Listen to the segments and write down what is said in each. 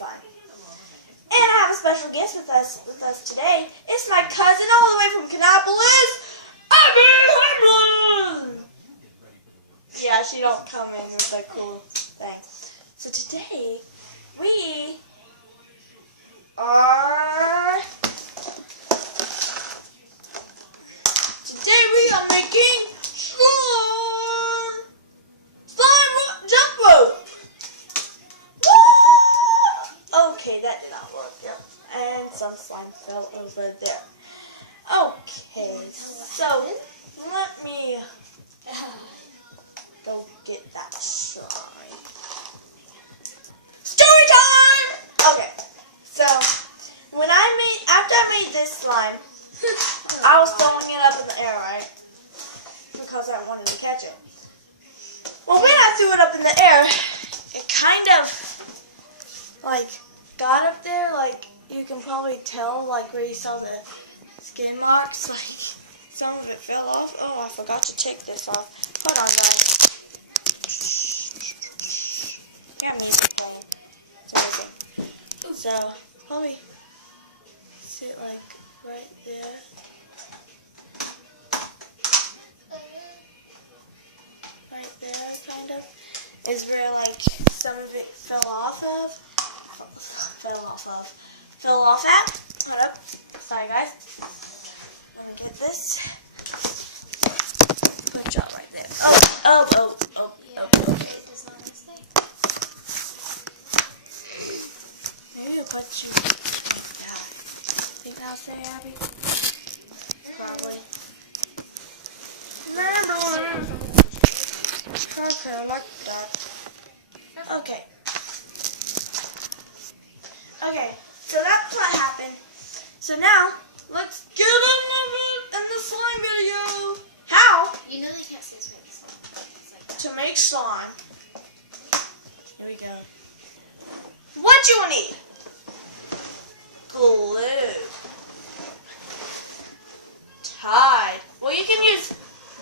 slime. And I have a special guest with us today. It's my cousin all the way from Canopolis, Abby. Yeah, she don't come in with a cool thing. So today we are making slime jump rope. Woo! Okay, that did not work. Yep. And some slime fell over there. Okay, so let me go get that slime. Story time! Okay, so after I made this slime, I was throwing it up in the air, right? Because I wanted to catch it. Well, when I threw it up in the air, it kind of got up there, you can probably tell, where you saw the skin marks, some of it fell off. Oh, I forgot to take this off. Hold on, guys. Yeah, it's amazing. So, probably sit right there. Right there, kind of, is where some of it fell off at. Hold up. Sorry, guys. Let me get this. Put it right there. Oh. Okay. Maybe I'll put you. Yeah. Think that'll stay, Abby? Probably. Okay, like that. Okay. Okay, so that's what happened. So now, let's get in the slime video. How? You know they can't see us make slime. It's like that. To make slime. Here we go. What you need? Glue. Tide. Well, you can use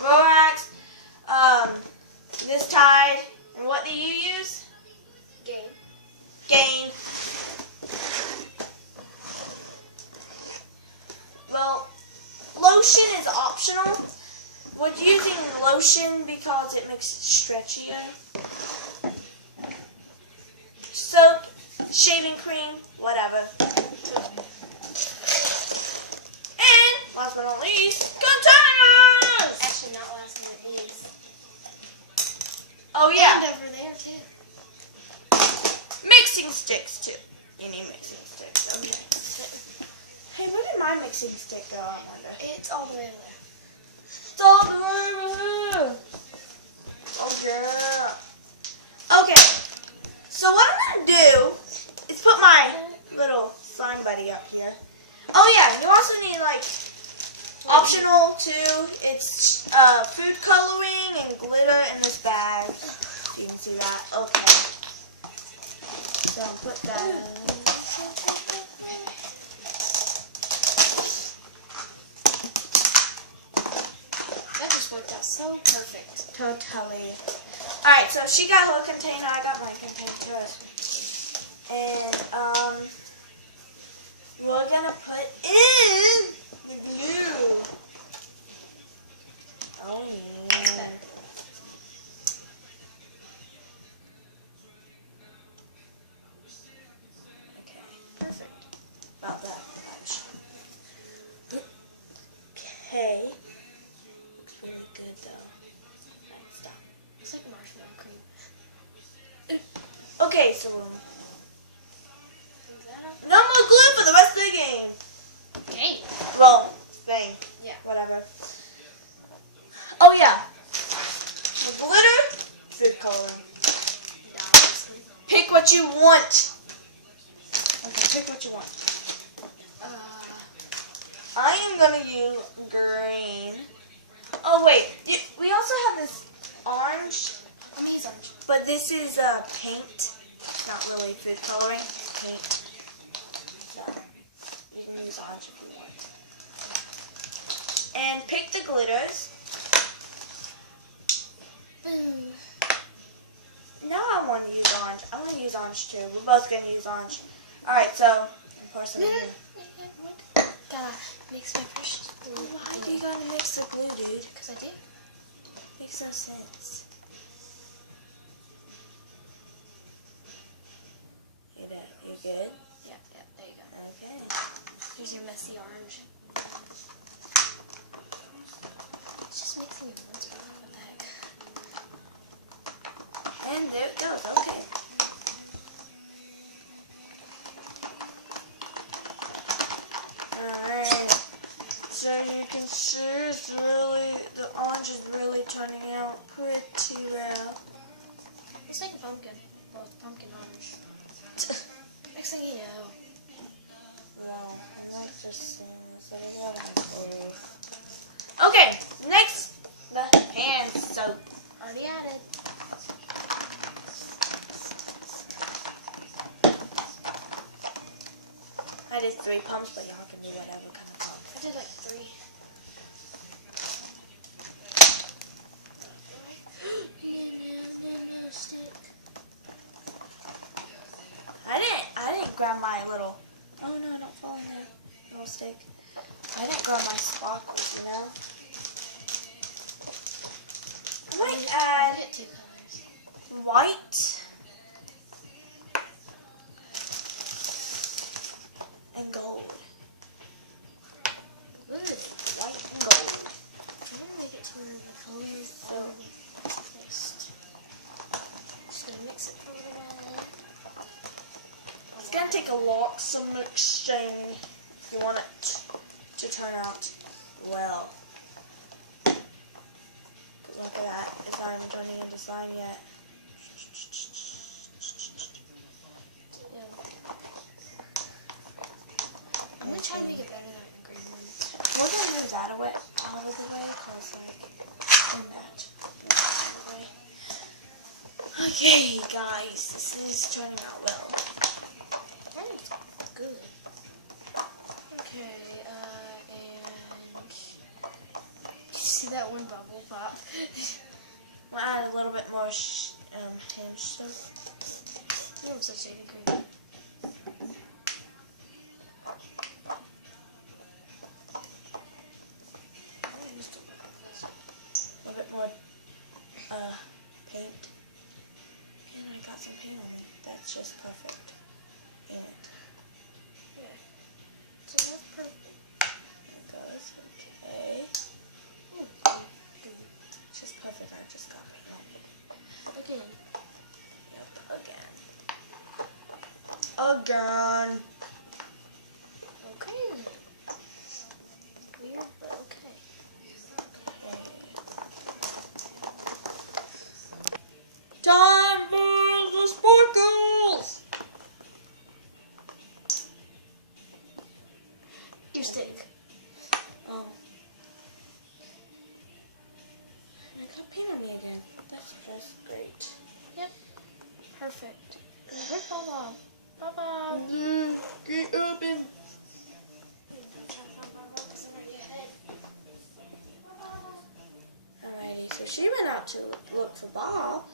borax, this Tide, and what do you use? Gain. Well, lotion is optional. We're using lotion because it makes it stretchier. Soap, shaving cream, whatever. And last but not least, containers! Actually, not last but not least. Oh yeah. And over there too. Mixing sticks too. You need mixing sticks. Okay. Hey, where did my mixing stick go? I wonder. It's all the way over there. It's all the way over here. Oh yeah. Okay. So what I'm gonna do is put my little slime buddy up here. Oh yeah. You also need optional too. It's food coloring and glitter in this bag. You can see that. Okay. So I'll put that in. That just worked out so perfect. Totally. Alright, so she got her container, I got my container. And we're gonna put in the glue. Oh yeah. Okay, perfect. About that much. Okay. Looks really good though. Alright, stop. It's like marshmallow cream. Okay, so Think that up? no more glue for the rest of the game. Okay. Well, thing. Yeah. Whatever. Oh yeah. The glitter, food coloring. Yeah, obviously. Pick what you want. Okay, pick what you want. I am gonna use green. Oh wait, we also have this orange. I'm gonna use orange. But this is paint. It's not really food coloring. It's paint. So you can use orange if you want. And pick the glitters. Boom. Now I want to use orange. I'm going to use orange too. We're both going to use orange. Alright, so, pour some in here. Gotta mix my first glue. Why do you gotta mix the glue, dude? Because I do. Makes no sense. You good? Yeah, there you go. Okay. Here's your messy orange. It's just mixing your orange. What the heck? And there it goes. Okay. Alright. So you can see it's really, the orange is really turning out pretty well. It's like a pumpkin. Well, it's pumpkin orange. Next thing you know. Well, I like this thing. So I gotta okay, next, the hand soap. Already added. I did 3 pumps, but y'all can do whatever kind of pump. I did like 3. Stick. I didn't grab my little, oh no, don't fall in there, little stick. I didn't grab my sparkles, you know. I might add get 2 colors. white and gold. Good. White and gold. I'm gonna make it to where the colors So, are mixed. Just gonna mix it for a little while. it's gonna take a lot, some mixing if you want it to turn out well. 'Cause look at that, it's not even turning into slime yet. Yeah. I'm gonna try to make it better than the green one. We're gonna move that away, out of the way, cause like, and that. Okay, guys, this is turning out well. Oh, it's good. Okay, and did you see that one bubble pop? We'll add a little bit more hand stuff. You have such a cream. A little bit more paint. And I got some paint on it. That's just perfect. And Yeah. It's enough purple. there it goes. Okay. Ooh, good. It's just perfect. I just got it on me. Okay. Yep, again. Again. Okay. Weird, but okay. Time for the sparkles! Your stick. Oh. And I got paint on me again. That's just great. Yep. Perfect. Where's Bob? Bob. Get open. Alrighty, so she went out to look for Bob.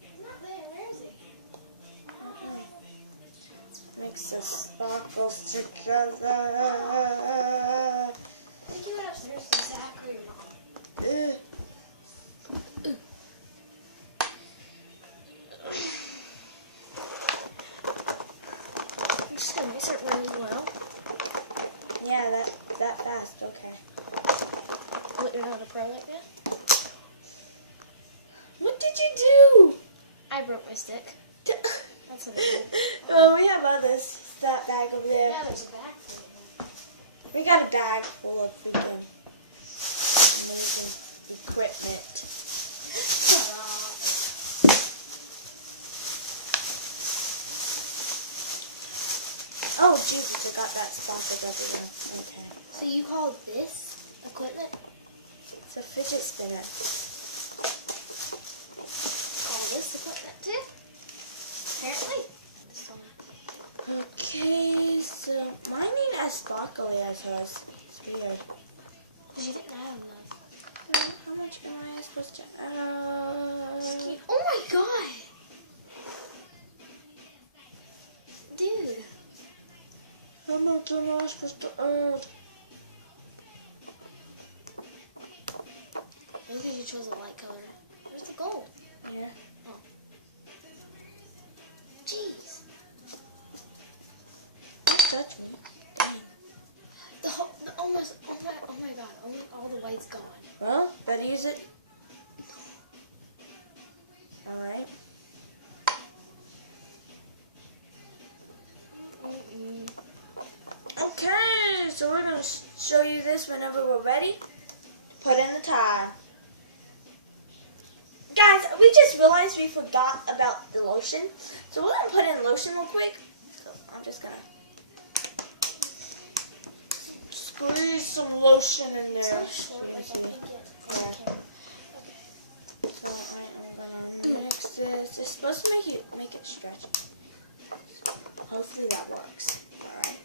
He's not there. Where is he? Mix the sparkles together. I think he went upstairs to Zachary or Mom. Ugh. I'm just gonna mix it really well. Yeah, that fast. Okay. What, you're not a pro like that? What did you do? I broke my stick. That's what I did. Oh, we have others. That bag over there. Yeah, there's a bag. We got a bag full of freaking amazing equipment. Shut up. Oh, juice! I got that sparkles everywhere. Okay. So you call this equipment? It's a fidget spinner. Call this equipment too? Apparently. Okay, so mine ain't as sparkly as hers. It's weird. Because you didn't have enough. How How much am I supposed to? Oh my god! Dude. How much am I supposed to earn? Maybe because you chose a light color. Where's the gold? Yeah. Oh. Jeez. Don't touch me. Oh my god, almost all the white's gone. Well, better use it. Alright. Okay, so we're going to show you this whenever we're ready. Put in the tie. Guys, we just realized we forgot about the lotion. So we're going to put in lotion real quick. So I'm just going to squeeze some lotion in there. So short, like I think it. Yeah. So I'm gonna mix this. It's supposed to make it stretchy. Hopefully that works. Alright.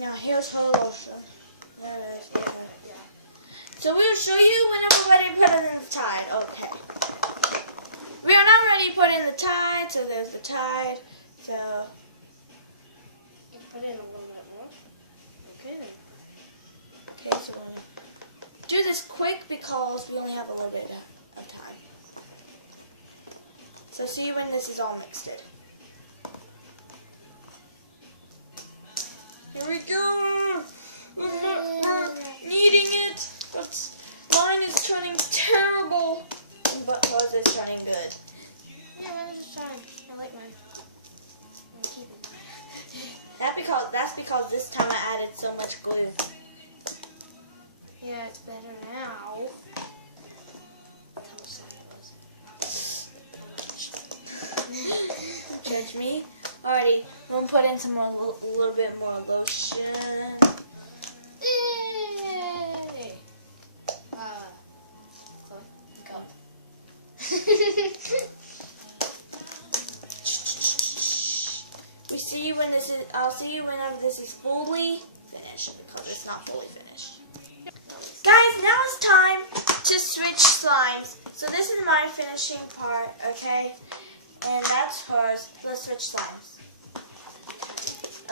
Now here's her lotion. There it is. Yeah. So we'll show you whenever we're ready to put it in the tide. Okay. We are now ready to put in the tide. So there's the tide. So You can put in a little bit more. Okay then. okay, so we're gonna do this quick because we only have a little bit of time. So see when this is all mixed in. Here we go. We're kneading it. Mine is turning terrible, but hers is turning good. Yeah, mine is fine. I like mine. I'm keeping mine. That's because this time I added so much glue. Yeah, it's better now. How much slime it was. Judge me. Alrighty, I'm gonna put in some more, a little bit more lotion. Yay! Chloe, go. I'll see you whenever this is fully finished because it's not fully finished. Guys, now it's time to switch slimes. So this is my finishing part, okay? And that's hers. Let's switch slimes.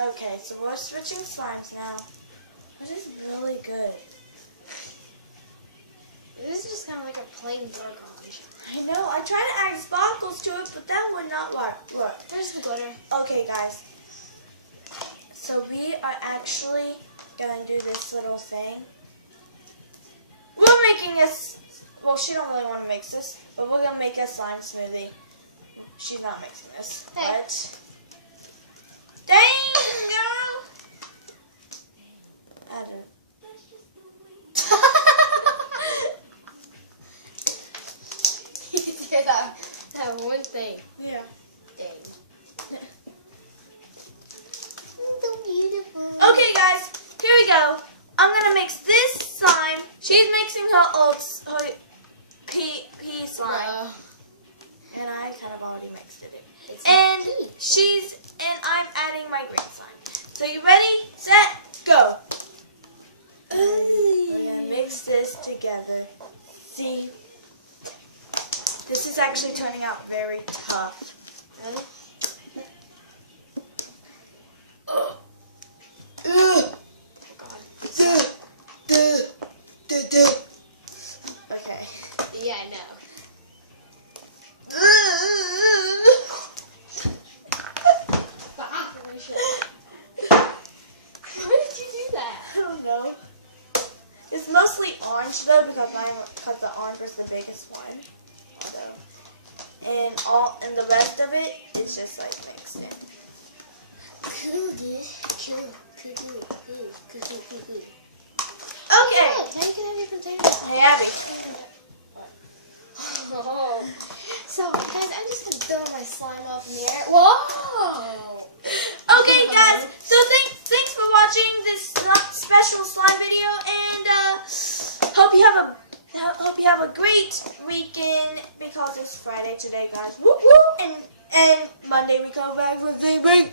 Okay, so we're switching slimes now. This is really good. This is just kind of like a plain garbage. I know. I tried to add sparkles to it, but that would not work. Look. There's the glitter. Okay, guys. So we are actually going to do this little thing. We're making us, well, she don't really want to mix this, but we're going to make a slime smoothie. She's not mixing this, Hey. but... Dang, girl! I did. You did that one thing. Yeah. Dang. So beautiful. Okay, guys, here we go. I'm gonna mix this slime. She's mixing her pea slime, and I kind of already mixed it. And I'm adding my green slime. So you ready? Set, go. We're gonna mix this together. See, this is actually turning out very tough. Really? Ugh. Okay. Yeah, I know. Why did you do that? I don't know. It's mostly orange though because the orange was the biggest one. And the rest of it is just like mixed in. Cool, dude. Cool. Okay. Now you can have your container. Hey Abby. Oh. So, guys, I'm just gonna throw my slime up in the air. Whoa! Okay, guys. So thanks for watching this special slime video, and hope you have a great weekend because it's Friday today, guys. Woo woo! And Monday we come back with Bling Bling.